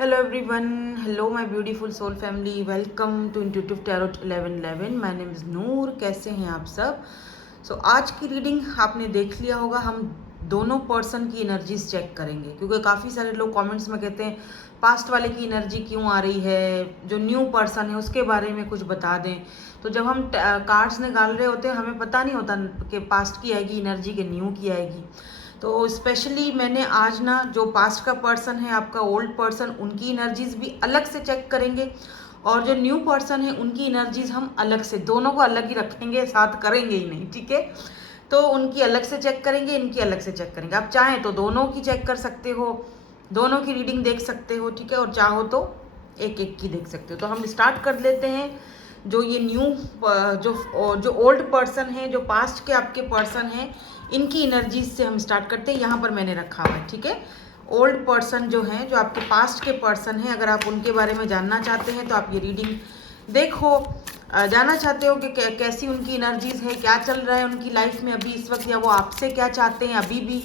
Hello everyone, hello my beautiful soul family, welcome to intuitive tarot 1111। My name is Noor. कैसे हैं आप सब? आज की रीडिंग आपने देख लिया होगा। हम दोनों पर्सन की एनर्जीज चेक करेंगे क्योंकि काफ़ी सारे लोग कमेंट्स में कहते हैं पास्ट वाले की एनर्जी क्यों आ रही है, जो न्यू पर्सन है उसके बारे में कुछ बता दें। तो जब हम कार्ड्स निकाल रहे होते हैं हमें पता नहीं होता कि पास्ट की आएगी एनर्जी कि न्यू की आएगी। तो स्पेशली मैंने आज ना जो पास्ट का पर्सन है, आपका ओल्ड पर्सन, उनकी एनर्जीज भी अलग से चेक करेंगे और जो न्यू पर्सन है उनकी एनर्जीज हम अलग से, दोनों को अलग ही रखेंगे, साथ करेंगे ही नहीं, ठीक है। तो उनकी अलग से चेक करेंगे, इनकी अलग से चेक करेंगे। आप चाहें तो दोनों की चेक कर सकते हो, दोनों की रीडिंग देख सकते हो, ठीक है। और चाहो तो एक एक की देख सकते हो। तो हम स्टार्ट कर लेते हैं। जो ये न्यू जो ओल्ड पर्सन है, जो पास्ट के आपके पर्सन हैं, इनकी एनर्जीज से हम स्टार्ट करते हैं। यहाँ पर मैंने रखा हुआ है, ठीक है। ओल्ड पर्सन जो हैं, जो आपके पास्ट के पर्सन हैं, अगर आप उनके बारे में जानना चाहते हैं तो आप ये रीडिंग देखो। जानना चाहते हो कि कैसी उनकी एनर्जीज है, क्या चल रहा है उनकी लाइफ में अभी इस वक्त, या वो आपसे क्या चाहते हैं, अभी भी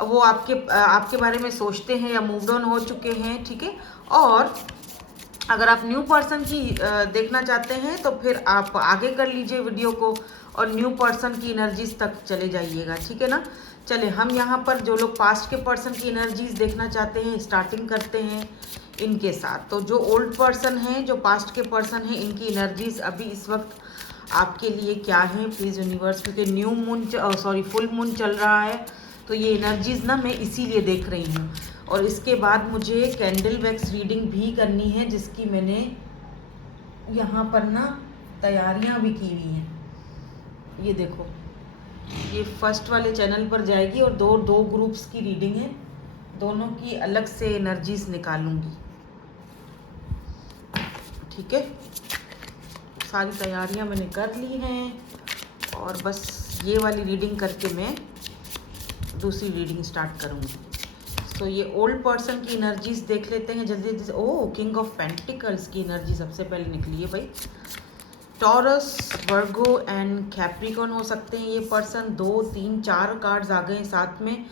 वो आपके बारे में सोचते हैं या मूव ऑन हो चुके हैं, ठीक है। और अगर आप न्यू पर्सन की देखना चाहते हैं तो फिर आप आगे कर लीजिए वीडियो को और न्यू पर्सन की एनर्जीज तक चले जाइएगा, ठीक है ना। चले हम यहाँ पर जो लोग पास्ट के पर्सन की एनर्जीज देखना चाहते हैं स्टार्टिंग करते हैं इनके साथ। तो जो ओल्ड पर्सन हैं, जो पास्ट के पर्सन हैं, इनकी एनर्जीज अभी इस वक्त आपके लिए क्या है प्लीज़ यूनिवर्स, क्योंकि न्यू मून फुल मून चल रहा है तो ये एनर्जीज ना मैं इसीलिए देख रही हूँ। और इसके बाद मुझे कैंडल वैक्स रीडिंग भी करनी है, जिसकी मैंने यहाँ पर ना तैयारियाँ भी की हुई हैं। ये देखो, ये फर्स्ट वाले चैनल पर जाएगी और दो ग्रुप्स की रीडिंग है, दोनों की अलग से एनर्जीज निकालूंगी, ठीक है। सारी तैयारियाँ मैंने कर ली हैं और बस ये वाली रीडिंग करके मैं दूसरी रीडिंग स्टार्ट करूँगी। तो ये ओल्ड पर्सन की एनर्जीज देख लेते हैं जल्दी जल्दी से। ओह, किंग ऑफ पेंटिकल्स की एनर्जी सबसे पहले निकली है भाई। टॉरस, वर्गो एंड कैप्रिकॉन हो सकते हैं ये पर्सन। 2 3 4 कार्ड्स आ गए साथ में,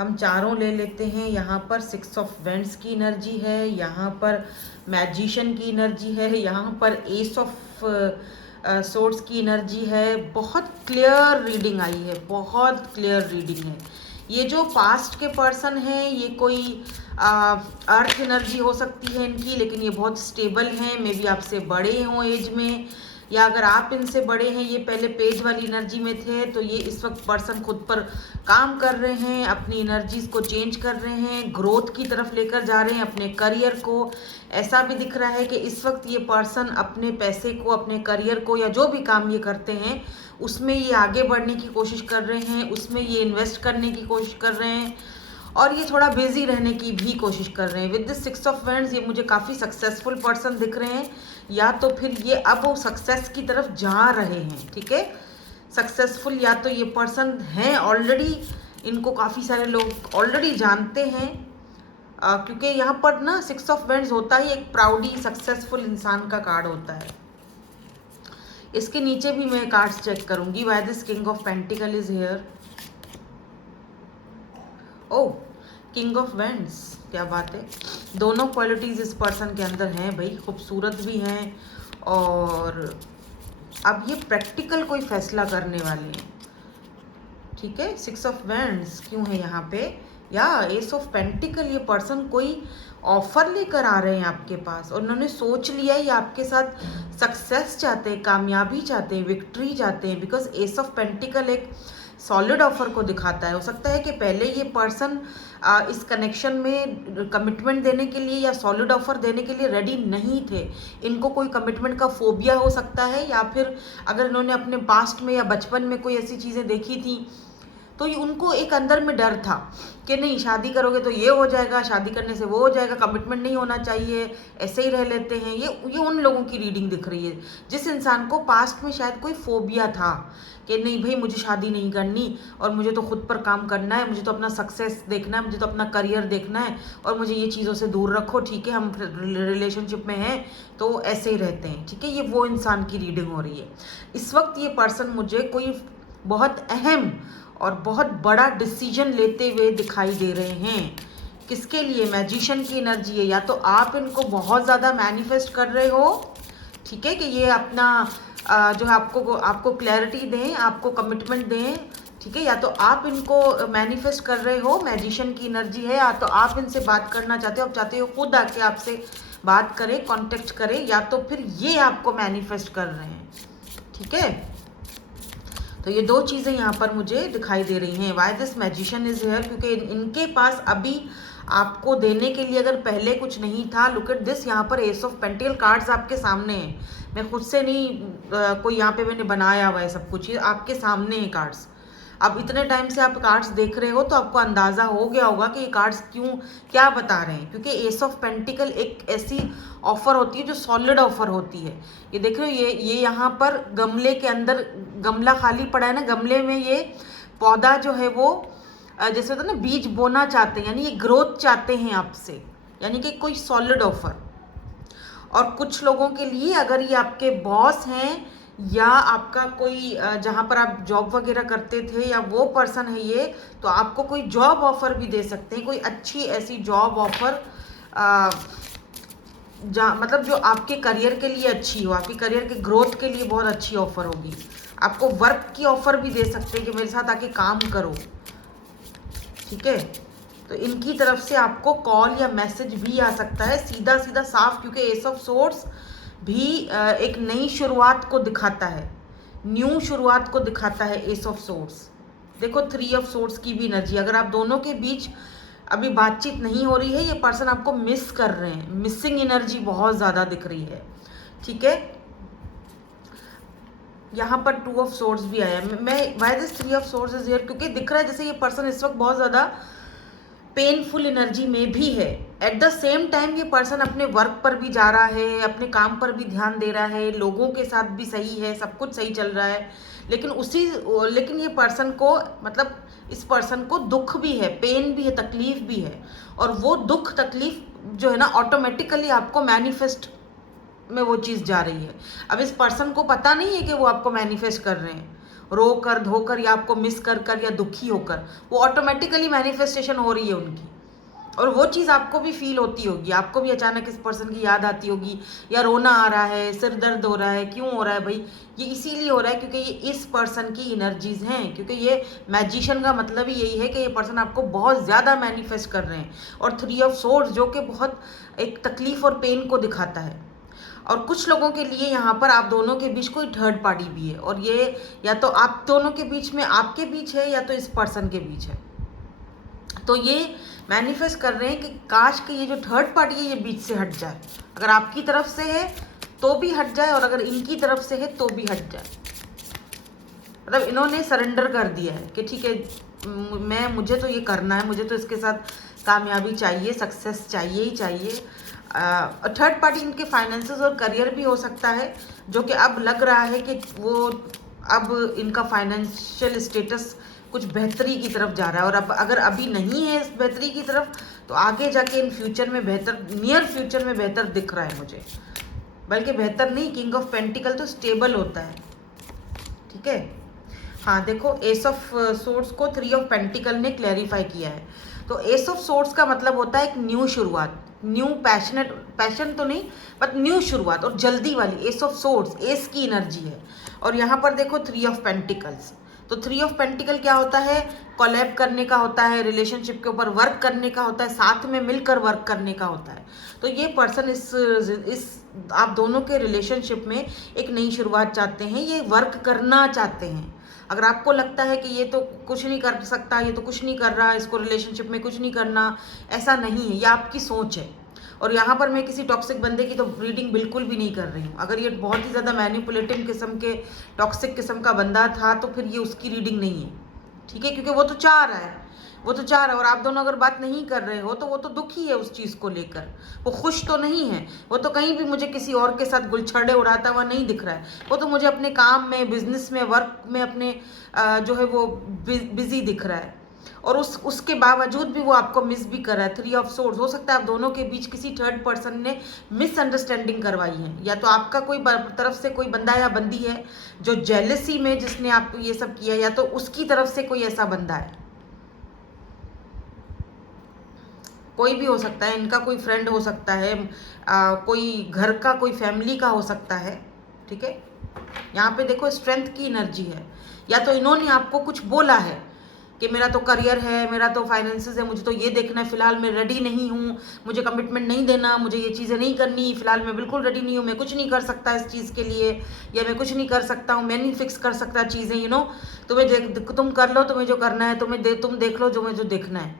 हम चारों ले लेते हैं। यहाँ पर 6 ऑफ वेंड्स की एनर्जी है, यहाँ पर मैजिशियन की एनर्जी है, यहाँ पर एस ऑफ सोर्ड्स की एनर्जी है। बहुत क्लियर रीडिंग आई है, बहुत क्लियर रीडिंग है। ये जो पास्ट के पर्सन हैं, ये कोई अर्थ एनर्जी हो सकती है इनकी, लेकिन ये बहुत स्टेबल हैं। मे बी आपसे बड़े हों एज में, या अगर आप इनसे बड़े हैं, ये पहले पेज वाली एनर्जी में थे, तो ये इस वक्त पर्सन खुद पर काम कर रहे हैं, अपनी एनर्जीज को चेंज कर रहे हैं, ग्रोथ की तरफ लेकर जा रहे हैं अपने करियर को। ऐसा भी दिख रहा है कि इस वक्त ये पर्सन अपने पैसे को, अपने करियर को, या जो भी काम ये करते हैं उसमें ये आगे बढ़ने की कोशिश कर रहे हैं, उसमें ये इन्वेस्ट करने की कोशिश कर रहे हैं और ये थोड़ा बिजी रहने की भी कोशिश कर रहे हैं। विद दिस 6 ऑफ वेंड्स ये मुझे काफ़ी सक्सेसफुल पर्सन दिख रहे हैं, या तो फिर ये अब वो सक्सेस की तरफ जा रहे हैं, ठीक है। सक्सेसफुल या तो ये पर्सन हैं ऑलरेडी, इनको काफ़ी सारे लोग ऑलरेडी जानते हैं, क्योंकि यहाँ पर ना 6 ऑफ वेंड्स होता ही एक प्राउडी सक्सेसफुल इंसान का कार्ड होता है। इसके नीचे भी मैं कार्ड्स चेक करूंगी। Why this king of pentacles is here. Oh, king of wands, क्या बात है। दोनों क्वालिटीज इस पर्सन के अंदर हैं भाई, खूबसूरत भी हैं और अब ये प्रैक्टिकल कोई फैसला करने वाले हैं, ठीक है। 6 ऑफ वेंड्स क्यों है यहाँ पे, या एस ऑफ पेंटिकल, ये पर्सन कोई ऑफर लेकर आ रहे हैं आपके पास और उन्होंने सोच लिया है ये आपके साथ सक्सेस चाहते हैं, कामयाबी चाहते हैं, विक्ट्री चाहते हैं। बिकॉज एस ऑफ पेंटिकल एक सॉलिड ऑफर को दिखाता है। हो सकता है कि पहले ये पर्सन इस कनेक्शन में कमिटमेंट देने के लिए या सॉलिड ऑफर देने के लिए रेडी नहीं थे। इनको कोई कमिटमेंट का फोबिया हो सकता है, या फिर अगर इन्होंने अपने पास्ट में या बचपन में कोई ऐसी चीज़ें देखी थी तो ये उनको एक अंदर में डर था कि नहीं, शादी करोगे तो ये हो जाएगा, शादी करने से वो हो जाएगा, कमिटमेंट नहीं होना चाहिए, ऐसे ही रह लेते हैं। ये उन लोगों की रीडिंग दिख रही है जिस इंसान को पास्ट में शायद कोई फोबिया था कि नहीं भाई, मुझे शादी नहीं करनी और मुझे तो खुद पर काम करना है, मुझे तो अपना सक्सेस देखना है, मुझे तो अपना करियर देखना है और मुझे ये चीज़ों से दूर रखो, ठीक है। हम रिलेशनशिप में हैं तो ऐसे ही रहते हैं, ठीक है। ये वो इंसान की रीडिंग हो रही है इस वक्त। ये पर्सन मुझे कोई बहुत अहम और बहुत बड़ा डिसीजन लेते हुए दिखाई दे रहे हैं किसके लिए? मैजिशियन की एनर्जी है। या तो आप इनको बहुत ज़्यादा मैनिफेस्ट कर रहे हो, ठीक है, कि ये अपना जो है आपको क्लैरिटी दें, आपको कमिटमेंट दें, ठीक है। या तो आप इनको मैनिफेस्ट कर रहे हो, मैजिशियन की एनर्जी है, या तो आप इनसे बात करना चाहते हो, आप चाहते हो खुद आके आपसे बात करें, कांटेक्ट करें, या तो फिर ये आपको मैनिफेस्ट कर रहे हैं, ठीक है। तो ये दो चीज़ें यहाँ पर मुझे दिखाई दे रही हैं। Why this magician is here, क्योंकि इनके पास अभी आपको देने के लिए अगर पहले कुछ नहीं था। लुक एट दिस, यहाँ पर एस ऑफ पेंटिकल कार्ड्स आपके सामने हैं। मैं खुद से नहीं कोई यहाँ पे मैंने बनाया हुआ है सब कुछ, ये आपके सामने है कार्ड्स। अब इतने टाइम से आप कार्ड्स देख रहे हो तो आपको अंदाज़ा हो गया होगा कि ये कार्ड्स क्या बता रहे हैं, क्योंकि एस ऑफ पेंटिकल एक ऐसी ऑफर होती है जो सॉलिड ऑफर होती है। ये देख रहे हो, ये यहाँ पर गमले के अंदर, गमला खाली पड़ा है ना, गमले में ये पौधा जो है वो जैसे होता है ना, बीज बोना चाहते हैं, यानी ये ग्रोथ चाहते हैं आपसे, यानी कि कोई सॉलिड ऑफर। और कुछ लोगों के लिए अगर ये आपके बॉस हैं या आपका कोई जहाँ पर आप जॉब वगैरह करते थे या वो पर्सन है ये, तो आपको कोई जॉब ऑफर भी दे सकते हैं, कोई अच्छी ऐसी जॉब ऑफर जहाँ मतलब जो आपके करियर के लिए अच्छी हो, आपके करियर के ग्रोथ के लिए बहुत अच्छी ऑफर होगी। आपको वर्क की ऑफर भी दे सकते हैं कि मेरे साथ आके काम करो, ठीक है। तो इनकी तरफ से आपको कॉल या मैसेज भी आ सकता है, सीधा सीधा साफ, क्योंकि एस ऑफ सोर्ड्स भी एक नई शुरुआत को दिखाता है, न्यू शुरुआत को दिखाता है एस ऑफ सोर्ड्स। देखो 3 ऑफ सोर्ड्स की भी एनर्जी, अगर आप दोनों के बीच अभी बातचीत नहीं हो रही है, ये पर्सन आपको मिस कर रहे हैं, मिसिंग एनर्जी बहुत ज़्यादा दिख रही है, ठीक है। यहाँ पर 2 ऑफ सोर्ड्स भी आया। मैं why this 3 of swords is here, क्योंकि दिख रहा है जैसे ये पर्सन इस वक्त बहुत ज़्यादा पेनफुल एनर्जी में भी है। एट द सेम टाइम ये पर्सन अपने वर्क पर भी जा रहा है, अपने काम पर भी ध्यान दे रहा है, लोगों के साथ भी सही है, सब कुछ सही चल रहा है, लेकिन ये पर्सन को, मतलब इस पर्सन को दुख भी है, पेन भी है, तकलीफ भी है। और वो दुख तकलीफ जो है ना, ऑटोमेटिकली आपको मैनिफेस्ट में वो चीज़ जा रही है। अब इस पर्सन को पता नहीं है कि वो आपको मैनिफेस्ट कर रहे हैं, रो कर, धोकर, या आपको मिस कर या दुखी होकर, वो ऑटोमेटिकली मैनिफेस्टेशन हो रही है उनकी। और वो चीज़ आपको भी फील होती होगी, आपको भी अचानक इस पर्सन की याद आती होगी, या रोना आ रहा है, सिर दर्द हो रहा है। क्यों हो रहा है भाई? ये इसीलिए हो रहा है क्योंकि ये इस पर्सन की एनर्जीज हैं, क्योंकि ये मैजिशियन का मतलब ही यही है कि ये पर्सन आपको बहुत ज़्यादा मैनिफेस्ट कर रहे हैं। और 3 ऑफ सोर्ड्स जो कि बहुत एक तकलीफ और पेन को दिखाता है। और कुछ लोगों के लिए यहाँ पर आप दोनों के बीच कोई थर्ड पार्टी भी है, और ये या तो आप दोनों के बीच में, आपके बीच है, या तो इस पर्सन के बीच है। तो ये मैनिफेस्ट कर रहे हैं कि काश कि ये जो थर्ड पार्टी है ये बीच से हट जाए। अगर आपकी तरफ से है तो भी हट जाए, और अगर इनकी तरफ से है तो भी हट जाए। मतलब इन्होंने सरेंडर कर दिया है कि ठीक है, मुझे तो ये करना है, मुझे तो इसके साथ कामयाबी चाहिए, सक्सेस चाहिए ही चाहिए। थर्ड पार्टी इनके फाइनेंसेस और करियर भी हो सकता है, जो कि अब लग रहा है कि वो अब इनका फाइनेंशियल स्टेटस कुछ बेहतरी की तरफ जा रहा है। और अब अगर अभी नहीं है इस बेहतरी की तरफ, तो आगे जाके इन फ्यूचर में बेहतर, नियर फ्यूचर में बेहतर दिख रहा है मुझे। बल्कि बेहतर नहीं, किंग ऑफ पेंटिकल तो स्टेबल होता है, ठीक है। हाँ देखो, एस ऑफ सोर्ड्स को 3 ऑफ पेंटिकल ने क्लैरिफाई किया है। तो एस ऑफ सोर्ड्स का मतलब होता है एक न्यू शुरुआत, न्यू पैशन तो नहीं, बट न्यू शुरुआत, और जल्दी वाली। एस ऑफ सोर्ड्स एस की एनर्जी है। और यहाँ पर देखो 3 ऑफ पेंटिकल्स, तो 3 ऑफ पेंटिकल क्या होता है? कोलैब करने का होता है, रिलेशनशिप के ऊपर वर्क करने का होता है, साथ में मिलकर वर्क करने का होता है। तो ये पर्सन इस आप दोनों के रिलेशनशिप में एक नई शुरुआत चाहते हैं, ये वर्क करना चाहते हैं। अगर आपको लगता है कि ये तो कुछ नहीं कर सकता, ये तो कुछ नहीं कर रहा, इसको रिलेशनशिप में कुछ नहीं करना, ऐसा नहीं है, ये आपकी सोच है। और यहाँ पर मैं किसी टॉक्सिक बंदे की तो रीडिंग बिल्कुल भी नहीं कर रही हूँ। अगर ये बहुत ही ज़्यादा मैनिपुलेटिव किस्म के, टॉक्सिक किस्म का बंदा था तो फिर ये उसकी रीडिंग नहीं है, ठीक है, क्योंकि वो तो चाह रहा है, और आप दोनों अगर बात नहीं कर रहे हो तो वो तो दुखी है उस चीज़ को लेकर, वो खुश तो नहीं है। वो तो कहीं भी मुझे किसी और के साथ गुलछड़े उड़ाता हुआ नहीं दिख रहा है, वो तो मुझे अपने काम में, बिजनेस में, वर्क में अपने जो है वो बिजी दिख रहा है। और उसके बावजूद भी वो आपको मिस भी कर रहा है। 3 ऑफ सोर्ड्स, हो सकता है आप दोनों के बीच किसी थर्ड पर्सन ने मिसअंडरस्टैंडिंग करवाई है, या तो आपका कोई तरफ से कोई बंदा या बंदी है जो जेलसी में जिसने आप ये सब किया, या तो उसकी तरफ से कोई ऐसा बंदा है। कोई भी हो सकता है, इनका कोई फ्रेंड हो सकता है, कोई घर का कोई फैमिली का हो सकता है, ठीक है। यहाँ पे देखो स्ट्रेंथ की एनर्जी है, या तो इन्होंने आपको कुछ बोला है कि मेरा तो करियर है, मेरा तो फाइनेंसेस है, मुझे तो ये देखना है, फिलहाल मैं रेडी नहीं हूँ, मुझे कमिटमेंट नहीं देना, मुझे ये चीज़ें नहीं करनी, फिलहाल मैं बिल्कुल रेडी नहीं हूँ, मैं कुछ नहीं कर सकता इस चीज़ के लिए, या मैं कुछ नहीं कर सकता हूँ, मैं नहीं फिक्स कर सकता चीज़ें, तुम कर लो, तुम्हें जो करना है तुम देख लो जो देखना है।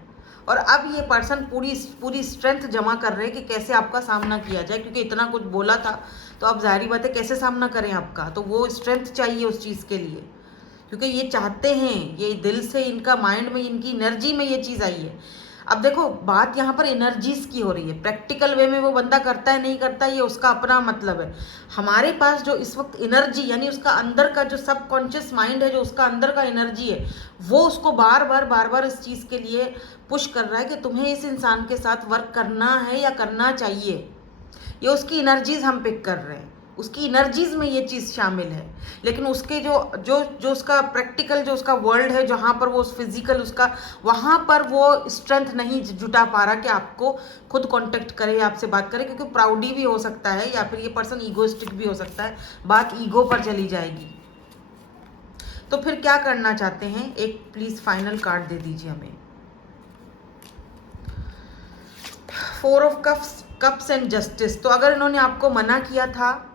और अब ये पर्सन पूरी स्ट्रेंथ जमा कर रहे हैं कि कैसे आपका सामना किया जाए, क्योंकि इतना कुछ बोला था तो अब जाहिर बात है कैसे सामना करें आपका, तो वो स्ट्रेंथ चाहिए उस चीज़ के लिए, क्योंकि ये चाहते हैं, ये दिल से इनका माइंड में, इनकी एनर्जी में ये चीज़ आई है। अब देखो बात यहाँ पर एनर्जीज की हो रही है, प्रैक्टिकल वे में वो बंदा करता है नहीं करता ये उसका अपना मतलब है। हमारे पास जो इस वक्त एनर्जी, यानी उसका अंदर का जो सबकॉन्शियस माइंड है, जो उसका अंदर का एनर्जी है, वो उसको बार बार इस चीज़ के लिए पुश कर रहा है कि तुम्हें इस इंसान के साथ वर्क करना है या करना चाहिए। ये उसकी एनर्जीज हम पिक कर रहे हैं, उसकी एनर्जीज में ये चीज़ शामिल है। लेकिन उसके जो उसका प्रैक्टिकल, जो उसका वर्ल्ड है, जहाँ पर वो फिजिकल उसका, वहाँ पर वो स्ट्रेंथ नहीं जुटा पा रहा कि आपको खुद कांटेक्ट करे या आपसे बात करे, क्योंकि प्राउडी भी हो सकता है, या फिर ये पर्सन ईगोइस्टिक भी हो सकता है, बात ईगो पर चली जाएगी। तो फिर क्या करना चाहते हैं, एक प्लीज फाइनल कार्ड दे दीजिए हमें। 4 ऑफ कप्स एंड जस्टिस। तो अगर इन्होंने आपको मना किया था,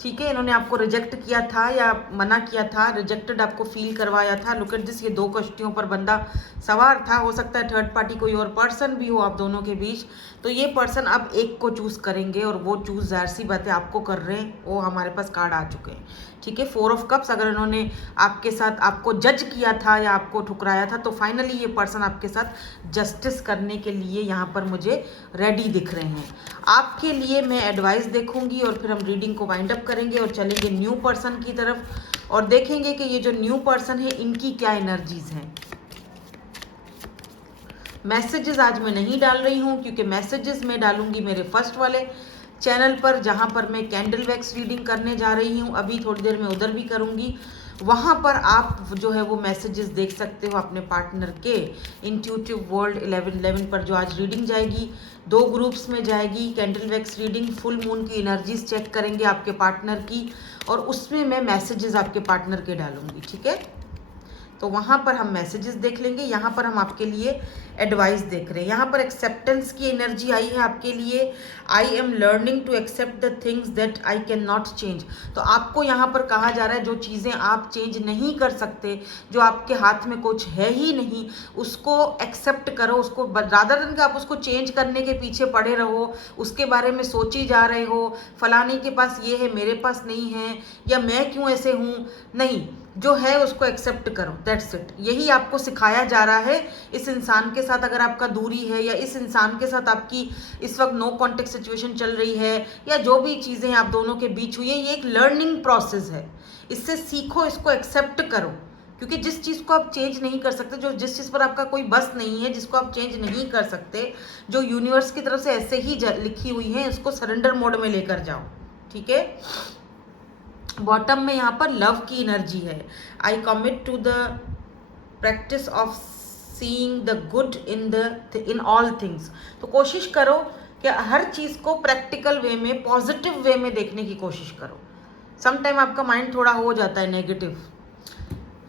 ठीक है, इन्होंने आपको रिजेक्ट किया था या मना किया था, रिजेक्टेड आपको फील करवाया था, लुक एट दिस, ये 2 कश्तियों पर बंदा सवार था, हो सकता है थर्ड पार्टी कोई और पर्सन भी हो आप दोनों के बीच। तो ये पर्सन अब एक को चूज़ करेंगे, और वो चूज़ जाहिर सी बात है आपको कर रहे हैं, वो हमारे पास कार्ड आ चुके हैं, ठीक है। 4 ऑफ कप्स, अगर इन्होंने आपके साथ आपको जज किया था या आपको ठुकराया था, तो फाइनली ये पर्सन आपके साथ जस्टिस करने के लिए यहाँ पर मुझे रेडी दिख रहे हैं। आपके लिए मैं एडवाइस देखूंगी और फिर हम रीडिंग को वाइंड अप करेंगे और चलेंगे न्यू पर्सन की तरफ, और देखेंगे कि ये जो न्यू पर्सन है इनकी क्या एनर्जीज हैं। मैसेजेस आज मैं नहीं डाल रही हूँ, क्योंकि मैसेजेस मैं डालूंगी मेरे फर्स्ट वाले चैनल पर, जहाँ पर मैं कैंडल वैक्स रीडिंग करने जा रही हूँ, अभी थोड़ी देर में उधर भी करूँगी। वहाँ पर आप जो है वो मैसेजेस देख सकते हो अपने पार्टनर के। इंट्यूटिव वर्ल्ड 1111 पर जो आज रीडिंग जाएगी, 2 ग्रुप्स में जाएगी candle wax reading, full moon की एनर्जीज चेक करेंगे आपके पार्टनर की, और उसमें मैं मैसेजेस आपके पार्टनर के डालूंगी, ठीक है। तो वहाँ पर हम मैसेजेस देख लेंगे, यहाँ पर हम आपके लिए एडवाइस देख रहे हैं। यहाँ पर एक्सेप्टेंस की एनर्जी आई है आपके लिए। I am learning to accept the things that I can not change. तो आपको यहाँ पर कहा जा रहा है जो चीज़ें आप चेंज नहीं कर सकते, जो आपके हाथ में कुछ है ही नहीं, उसको एक्सेप्ट करो, उसको रादर देन कि आप उसको चेंज करने के पीछे पड़े रहो, उसके बारे में सोची जा रहे हो, फलाने के पास ये है मेरे पास नहीं है, या मैं क्यों ऐसे हूँ, नहीं, जो है उसको एक्सेप्ट करो, दैट्स इट। यही आपको सिखाया जा रहा है। इस इंसान के साथ अगर आपका दूरी है, या इस इंसान के साथ आपकी इस वक्त नो कॉन्टेक्ट सिचुएशन चल रही है, या जो भी चीज़ें आप दोनों के बीच हुई है, ये एक लर्निंग प्रोसेस है। इससे सीखो, इसको एक्सेप्ट करो, क्योंकि जिस चीज़ को आप चेंज नहीं कर सकते, जो जिस चीज़ पर आपका कोई बस नहीं है, जिसको आप चेंज नहीं कर सकते, जो यूनिवर्स की तरफ से ऐसे ही लिखी हुई है, उसको सरेंडर मोड में लेकर जाओ, ठीक है। बॉटम में यहाँ पर लव की एनर्जी है। I commit to the practice of seeing the good in all things. तो कोशिश करो कि हर चीज़ को प्रैक्टिकल वे में, पॉजिटिव वे में देखने की कोशिश करो। समटाइम आपका माइंड थोड़ा हो जाता है नेगेटिव,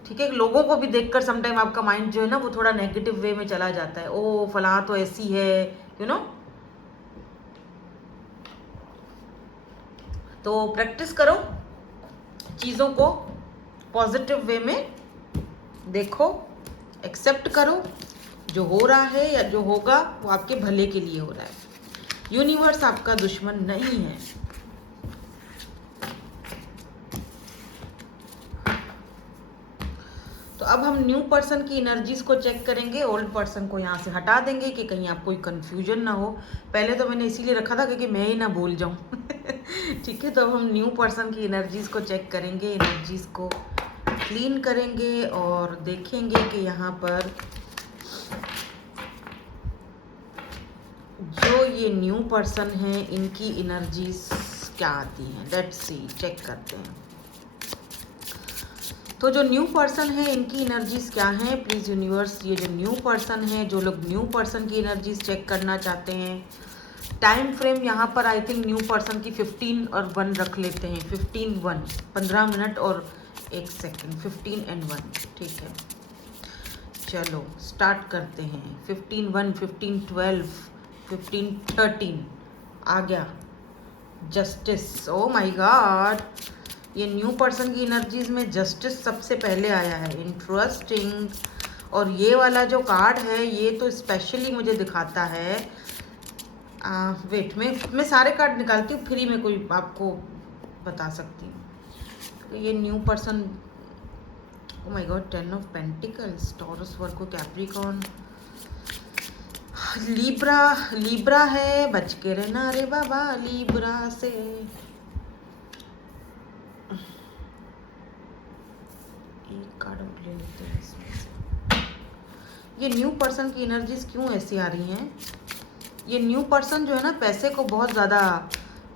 ठीक है, लोगों को भी देखकर समटाइम आपका माइंड जो है ना वो थोड़ा नेगेटिव वे में चला जाता है, ओ फला तो ऐसी है, यू नो। तो प्रैक्टिस करो, चीज़ों को पॉजिटिव वे में देखो, एक्सेप्ट करो, जो हो रहा है या जो होगा वो आपके भले के लिए हो रहा है। यूनिवर्स आपका दुश्मन नहीं है। तो अब हम न्यू पर्सन की एनर्जीज को चेक करेंगे, ओल्ड पर्सन को यहाँ से हटा देंगे कि कहीं आप कोई कंफ्यूजन ना हो। पहले तो मैंने इसीलिए रखा था क्योंकि मैं ही ना भूल जाऊँ ठीक है। तो अब हम न्यू पर्सन की एनर्जीज को चेक करेंगे, एनर्जीज को क्लीन करेंगे और देखेंगे कि यहाँ पर जो ये न्यू पर्सन है इनकी एनर्जीज क्या आती हैं। लेट्स सी, चेक करते हैं। तो जो न्यू पर्सन है इनकी एनर्जीज क्या हैं प्लीज़ यूनिवर्स, ये जो न्यू पर्सन है, जो लोग न्यू पर्सन की एनर्जीज चेक करना चाहते हैं, टाइम फ्रेम यहाँ पर आई थिंक न्यू पर्सन की 15 और 1 रख लेते हैं। 15 मिनट और 1 सेकंड, 15 एंड 1, ठीक है। चलो स्टार्ट करते हैं। 15 1, 15 12, 15 13 आ गया जस्टिस। ओ माय गॉड, ये न्यू पर्सन की एनर्जीज में जस्टिस सबसे पहले आया है, इंटरेस्टिंग। और ये वाला जो कार्ड है ये तो स्पेशली मुझे दिखाता है, वेट मैं सारे कार्ड निकालती हूँ फिर ही मैं कोई आपको बता सकती हूँ। तो ये new person, oh my God, 10 of pentacles, taurus, Virgo, Capricorn, Libra है, बच के रहना रे बाबा लीब्रा से। एक कार्ड और ले लेते हैं इसमें से। ये न्यू पर्सन की एनर्जीज क्यों ऐसी आ रही हैं? ये न्यू पर्सन जो है ना पैसे को बहुत ज़्यादा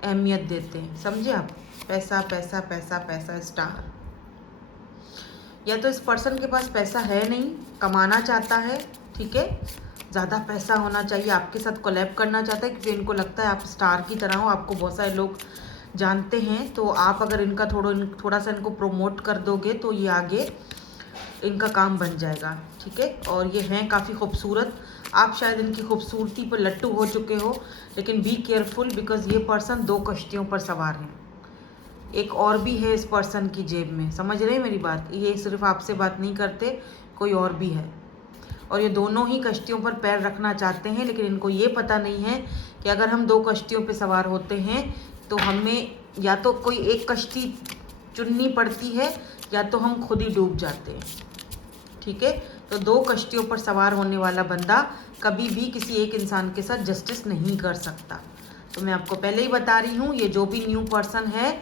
अहमियत देते हैं, समझे आप? पैसा पैसा पैसा पैसा स्टार। या तो इस पर्सन के पास पैसा है नहीं, कमाना चाहता है, ठीक है, ज़्यादा पैसा होना चाहिए, आपके साथ कोलैब करना चाहता है क्योंकि इनको लगता है आप स्टार की तरह हो, आपको बहुत सारे लोग जानते हैं। तो आप अगर इनका थोड़ा सा इनको प्रमोट कर दोगे तो ये आगे इनका काम बन जाएगा, ठीक है। और ये हैं काफ़ी खूबसूरत, आप शायद इनकी खूबसूरती पर लट्टू हो चुके हो, लेकिन बी केयरफुल बिकॉज ये पर्सन 2 कश्तियों पर सवार हैं। एक और भी है इस पर्सन की जेब में, समझ रहे हैं मेरी बात? ये सिर्फ आपसे बात नहीं करते, कोई और भी है। और ये दोनों ही कश्तियों पर पैर रखना चाहते हैं, लेकिन इनको ये पता नहीं है कि अगर हम 2 कश्तियों पर सवार होते हैं तो हमें या तो कोई एक कश्ती चुननी पड़ती है या तो हम खुद ही डूब जाते हैं, ठीक है। तो 2 कश्तियों पर सवार होने वाला बंदा कभी भी किसी एक इंसान के साथ जस्टिस नहीं कर सकता। तो मैं आपको पहले ही बता रही हूँ, ये जो भी न्यू पर्सन है,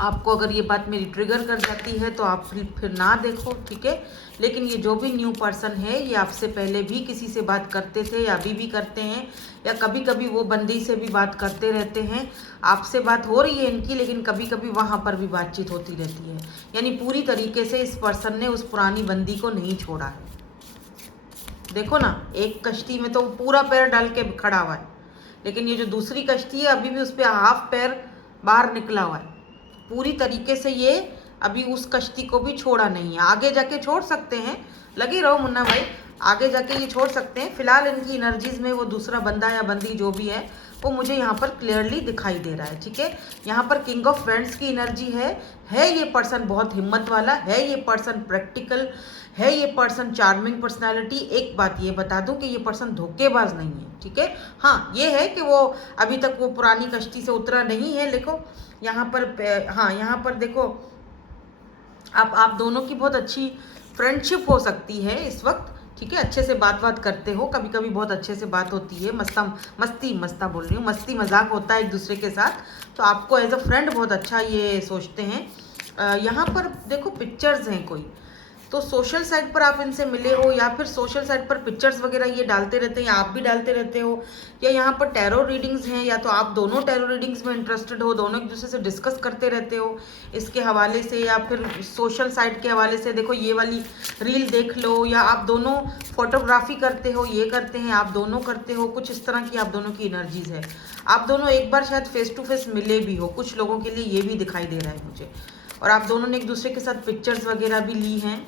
आपको अगर ये बात मेरी ट्रिगर कर जाती है तो आप फिर ना देखो, ठीक है। लेकिन ये जो भी न्यू पर्सन है ये आपसे पहले भी किसी से बात करते थे या अभी भी करते हैं, या कभी कभी वो बंदी से भी बात करते रहते हैं। आपसे बात हो रही है इनकी, लेकिन कभी कभी वहाँ पर भी बातचीत होती रहती है। यानी पूरी तरीके से इस पर्सन ने उस पुरानी बंदी को नहीं छोड़ा है। देखो ना, एक कश्ती में तो पूरा पैर डाल के खड़ा हुआ है, लेकिन ये जो दूसरी कश्ती है अभी भी उस पर हाफ पैर बाहर निकला हुआ है। पूरी तरीके से ये अभी उस कश्ती को भी छोड़ा नहीं है। आगे जाके छोड़ सकते हैं, लगे रहो मुन्ना भाई, आगे जाके ये छोड़ सकते हैं। फिलहाल इनकी एनर्जीज में वो दूसरा बंदा या बंदी जो भी है वो मुझे यहाँ पर क्लियरली दिखाई दे रहा है, ठीक है। यहाँ पर किंग ऑफ फ्रेंड्स की एनर्जी है ये पर्सन बहुत हिम्मत वाला है, ये पर्सन प्रैक्टिकल है, ये पर्सन चार्मिंग पर्सनालिटी। एक बात ये बता दूं कि ये पर्सन धोखेबाज नहीं है, ठीक है। हाँ, ये है कि वो अभी तक वो पुरानी कश्ती से उतरा नहीं है। देखो यहाँ पर, हाँ यहाँ पर देखो, आप दोनों की बहुत अच्छी फ्रेंडशिप हो सकती है इस वक्त, ठीक है। अच्छे से बात करते हो, कभी कभी बहुत अच्छे से बात होती है, मस्ता बोल रही हूँ, मस्ती मजाक होता है एक दूसरे के साथ। तो आपको एज अ फ्रेंड बहुत अच्छा ये सोचते हैं। यहाँ पर देखो पिक्चर्स हैं कोई, तो सोशल साइट पर आप इनसे मिले हो या फिर सोशल साइट पर पिक्चर्स वगैरह ये डालते रहते हैं या आप भी डालते रहते हो, या यहाँ पर टैरो रीडिंग्स हैं, या तो आप दोनों टैरो रीडिंग्स में इंटरेस्टेड हो, दोनों एक दूसरे से डिस्कस करते रहते हो इसके हवाले से, या फिर सोशल साइट के हवाले से। देखो ये वाली रील देख लो, या आप दोनों फोटोग्राफी करते हो, ये करते हैं, आप दोनों करते हो, कुछ इस तरह की आप दोनों की एनर्जीज है। आप दोनों एक बार शायद फेस टू फेस मिले भी हो, कुछ लोगों के लिए ये भी दिखाई दे रहा है मुझे। और आप दोनों ने एक दूसरे के साथ पिक्चर्स वगैरह भी ली हैं,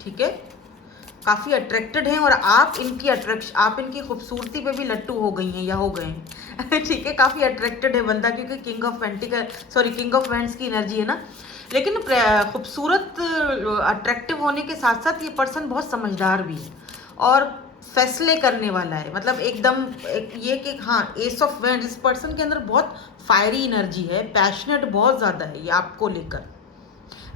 ठीक है। काफ़ी अट्रैक्टेड हैं और आप इनकी खूबसूरती पे भी लट्टू हो गई हैं या हो गए हैं ठीक है। काफ़ी अट्रैक्टेड है बंदा, क्योंकि किंग ऑफ वैंड्स की एनर्जी है ना। लेकिन खूबसूरत अट्रैक्टिव होने के साथ साथ ये पर्सन बहुत समझदार भी है और फैसले करने वाला है। मतलब एकदम ये कि हाँ, एस ऑफ वैंड्स, इस पर्सन के अंदर बहुत फायरी एनर्जी है, पैशनेट बहुत ज़्यादा है ये आपको लेकर।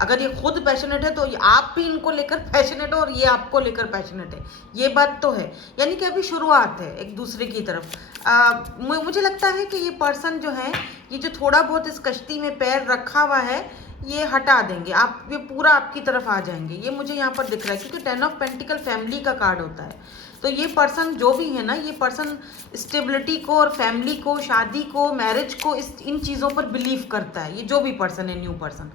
अगर ये खुद पैशनेट है तो आप भी इनको लेकर पैशनेट हो और ये आपको लेकर पैशनेट है, ये बात तो है। यानी कि अभी शुरुआत है एक दूसरे की तरफ। मुझे लगता है कि ये पर्सन जो है, ये जो थोड़ा बहुत इस कश्ती में पैर रखा हुआ है, ये हटा देंगे, आप ये पूरा आपकी तरफ आ जाएंगे, ये मुझे यहाँ पर दिख रहा है। क्योंकि 10 ऑफ पेंटिकल फैमिली का कार्ड होता है, तो ये पर्सन जो भी है ना, ये पर्सन स्टेबिलिटी को और फैमिली को, शादी को, मैरिज को, इन चीज़ों पर बिलीव करता है। ये जो भी पर्सन है, न्यू पर्सन,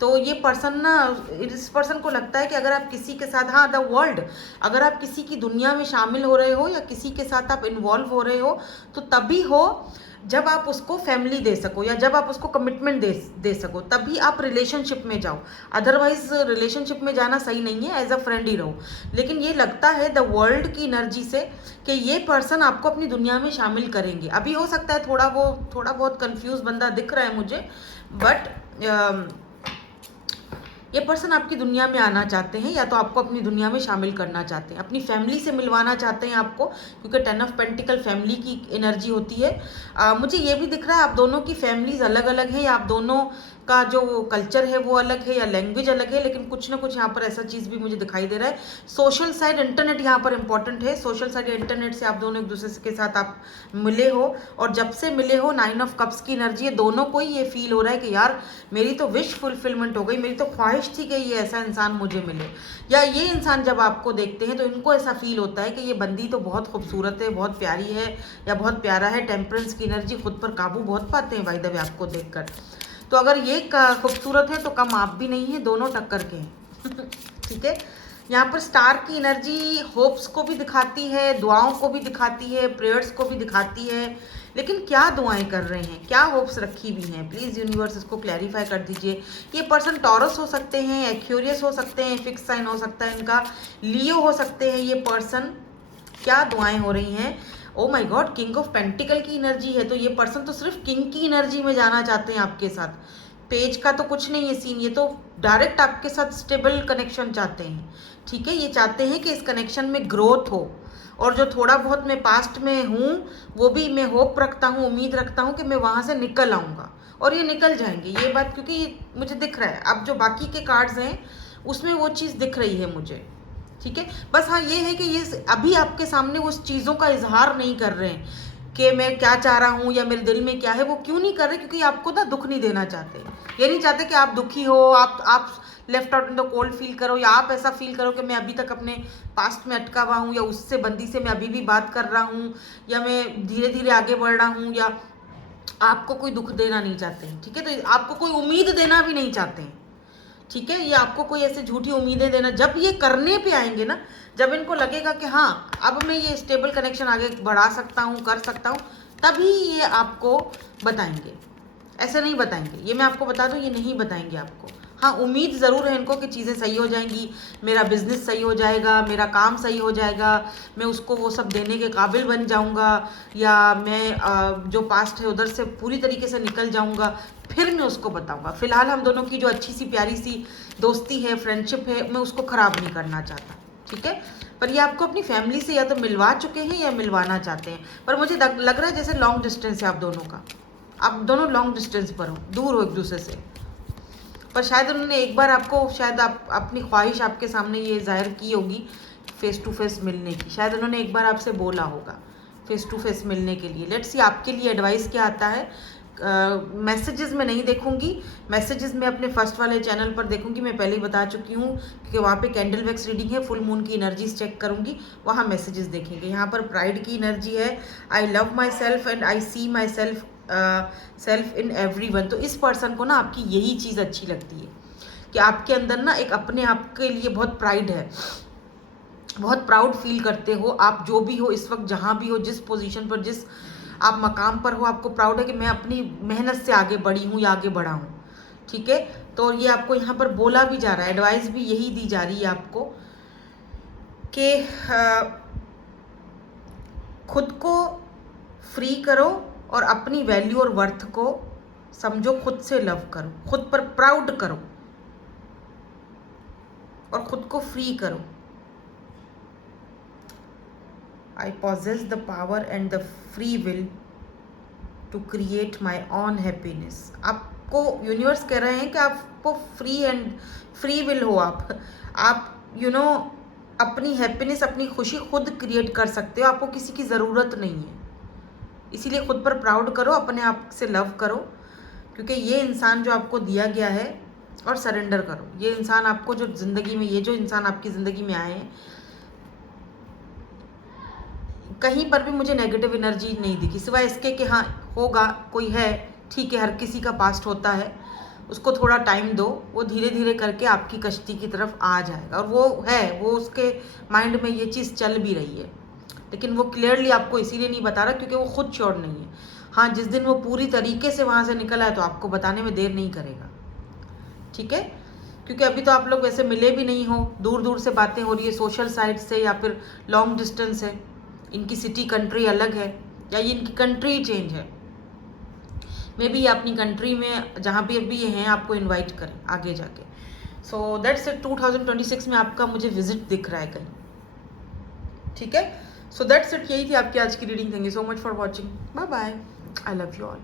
तो ये पर्सन ना, इस पर्सन को लगता है कि अगर आप किसी के साथ, हाँ, द वर्ल्ड, अगर आप किसी की दुनिया में शामिल हो रहे हो या किसी के साथ आप इन्वॉल्व हो रहे हो, तो तभी हो जब आप उसको फैमिली दे सको या जब आप उसको कमिटमेंट दे सको, तभी आप रिलेशनशिप में जाओ। अदरवाइज रिलेशनशिप में जाना सही नहीं है, एज अ फ्रेंड ही रहो। लेकिन ये लगता है द वर्ल्ड की एनर्जी से कि ये पर्सन आपको अपनी दुनिया में शामिल करेंगे। अभी हो सकता है थोड़ा बहुत कंफ्यूज बंदा दिख रहा है मुझे, बट ये पर्सन आपकी दुनिया में आना चाहते हैं या तो आपको अपनी दुनिया में शामिल करना चाहते हैं, अपनी फैमिली से मिलवाना चाहते हैं आपको, क्योंकि 10 ऑफ पेंटिकल फैमिली की एनर्जी होती है। मुझे ये भी दिख रहा है आप दोनों की फैमिलीज अलग अलग हैं, या आप दोनों का जो कल्चर है वो अलग है, या लैंग्वेज अलग है, लेकिन कुछ ना कुछ यहाँ पर ऐसा चीज़ भी मुझे दिखाई दे रहा है। सोशल साइड इंटरनेट यहाँ पर इंपॉर्टेंट है। सोशल साइड इंटरनेट से आप दोनों एक दूसरे के साथ आप मिले हो, और जब से मिले हो 9 ऑफ कप्स की एनर्जी है, दोनों को ही ये फील हो रहा है कि यार मेरी तो विश फुलफिलमेंट हो गई, मेरी तो ख्वाहिश थी कि ये ऐसा इंसान मुझे मिले। या ये इंसान जब आपको देखते हैं तो इनको ऐसा फील होता है कि ये बंदी तो बहुत खूबसूरत है, बहुत प्यारी है या बहुत प्यारा है। टेम्परेंस की एनर्जी, खुद पर काबू बहुत पाते हैं भाई दबे आपको देखकर। तो अगर ये खूबसूरत है तो कम आप भी नहीं है, दोनों टक्कर के हैं। ठीक है, यहाँ पर स्टार की एनर्जी होप्स को भी दिखाती है, दुआओं को भी दिखाती है, प्रेयर्स को भी दिखाती है। लेकिन क्या दुआएं कर रहे हैं, क्या होप्स रखी हुई हैं, प्लीज़ यूनिवर्स इसको क्लैरिफाई कर दीजिए। ये पर्सन टॉरस हो सकते हैं, एक्वेरियस हो सकते हैं, फिक्स साइन हो सकता है इनका, लियो हो सकते हैं ये पर्सन। क्या दुआएं हो रही हैं? Oh my God, king of pentacle की एनर्जी है, तो ये पर्सन तो सिर्फ किंग की एनर्जी में जाना चाहते हैं आपके साथ। पेज का तो कुछ नहीं है सीन, ये तो डायरेक्ट आपके साथ स्टेबल कनेक्शन चाहते हैं। ठीक है, ये चाहते हैं कि इस कनेक्शन में ग्रोथ हो, और जो थोड़ा बहुत मैं पास्ट में हूँ वो भी मैं होप रखता हूँ, उम्मीद रखता हूँ कि मैं वहाँ से निकल आऊँगा, और ये निकल जाएंगे ये बात, क्योंकि ये मुझे दिख रहा है। अब जो बाकी के कार्ड्स हैं उसमें वो चीज़ दिख रही है मुझे। ठीक है, बस हाँ ये है कि ये अभी आपके सामने उस चीज़ों का इजहार नहीं कर रहे हैं कि मैं क्या चाह रहा हूँ या मेरे दिल में क्या है। वो क्यों नहीं कर रहे? क्योंकि आपको ना दुख नहीं देना चाहते। ये नहीं चाहते कि आप दुखी हो, आप left out in the cold feel करो, या आप ऐसा फील करो कि मैं अभी तक अपने पास्ट में अटका हुआ हूँ, या उससे बंदी से मैं अभी भी बात कर रहा हूँ, या मैं धीरे धीरे आगे बढ़ रहा हूँ, या आपको कोई दुख देना नहीं चाहते हैं। ठीक है, तो आपको कोई उम्मीद देना भी नहीं चाहते हैं। ठीक है, ये आपको कोई ऐसे झूठी उम्मीदें देना, जब ये करने पे आएंगे ना, जब इनको लगेगा कि हाँ अब मैं ये स्टेबल कनेक्शन आगे बढ़ा सकता हूँ, कर सकता हूँ, तभी ये आपको बताएंगे। ऐसे नहीं बताएंगे, ये मैं आपको बता दूँ, ये नहीं बताएंगे आपको। हाँ, उम्मीद ज़रूर है इनको कि चीज़ें सही हो जाएंगी, मेरा बिजनेस सही हो जाएगा, मेरा काम सही हो जाएगा, मैं उसको वो सब देने के काबिल बन जाऊंगा, या मैं जो पास्ट है उधर से पूरी तरीके से निकल जाऊंगा, फिर मैं उसको बताऊंगा। फिलहाल हम दोनों की जो अच्छी सी प्यारी सी दोस्ती है, फ्रेंडशिप है, मैं उसको ख़राब नहीं करना चाहता। ठीक है, पर ये आपको अपनी फैमिली से या तो मिलवा चुके हैं या मिलवाना चाहते हैं, पर मुझे लग रहा है जैसे लॉन्ग डिस्टेंस है आप दोनों का। आप दोनों लॉन्ग डिस्टेंस पर हो, दूर हो एक दूसरे से, पर शायद उन्होंने एक बार आपको, शायद आप अपनी ख्वाहिश आपके सामने ये जाहिर की होगी फेस टू फेस मिलने की, शायद उन्होंने एक बार आपसे बोला होगा फेस टू फेस मिलने के लिए। लेट्स सी आपके लिए एडवाइस क्या आता है। मैसेजेस में नहीं देखूंगी, मैसेजेस में अपने फर्स्ट वाले चैनल पर देखूंगी। मैं पहले ही बता चुकी हूँ कि वहाँ पे कैंडल वैक्स रीडिंग है, फुल मून की एनर्जीज चेक करूंगी, वहाँ मैसेजेस देखेंगे। यहाँ पर प्राइड की एनर्जी है, I love myself and I see myself in everyone. तो इस पर्सन को ना आपकी यही चीज़ अच्छी लगती है कि आपके अंदर ना एक अपने आप के लिए बहुत प्राइड है, बहुत प्राउड फील करते हो आप, जो भी हो इस वक्त, जहाँ भी हो, जिस पोजीशन पर, जिस आप मकाम पर हो, आपको प्राउड है कि मैं अपनी मेहनत से आगे बढ़ी हूँ या आगे बढ़ा हूँ। ठीक है, तो ये आपको यहाँ पर बोला भी जा रहा है, एडवाइस भी यही दी जा रही है आपको कि खुद को फ्री करो और अपनी वैल्यू और वर्थ को समझो, खुद से लव करो, खुद पर प्राउड करो और खुद को फ्री करो। I possess the power and the free will to create my own happiness। आपको यूनिवर्स कह रहे हैं कि आपको फ्री विल हो, आप अपनी हैप्पीनेस, अपनी खुशी खुद क्रिएट कर सकते हो, आपको किसी की ज़रूरत नहीं है। इसीलिए खुद पर प्राउड करो, अपने आप से लव करो, क्योंकि ये इंसान जो आपको दिया गया है, और सरेंडर करो। ये इंसान आपको जो ज़िंदगी में, ये जो इंसान आपकी ज़िंदगी में आए हैं, कहीं पर भी मुझे नेगेटिव एनर्जी नहीं दिखी, सिवाय इसके कि हाँ होगा, कोई है, ठीक है, हर किसी का पास्ट होता है, उसको थोड़ा टाइम दो, वो धीरे धीरे करके आपकी कश्ती की तरफ आ जाएगा। और वो है, वो उसके माइंड में ये चीज़ चल भी रही है, लेकिन वो क्लियरली आपको इसीलिए नहीं बता रहा क्योंकि वो खुद श्योर नहीं है। हाँ, जिस दिन वो पूरी तरीके से वहाँ से निकल आए तो आपको बताने में देर नहीं करेगा, ठीक है? क्योंकि अभी तो आप लोग वैसे मिले भी नहीं हो, दूर दूर से बातें हो रही है, सोशल साइट से या फिर लॉन्ग डिस्टेंस है, इनकी सिटी कंट्री अलग है या ये इनकी कंट्री चेंज है। मे बी अपनी कंट्री में जहाँ भी अभी ये हैं आपको इनवाइट करें आगे जाके। So that's it. 2026 में आपका मुझे विजिट दिख रहा है कहीं, ठीक है? सो दैट्स इट, यही थी आपकी आज की reading. Thank you so much for watching, bye bye, I love you all.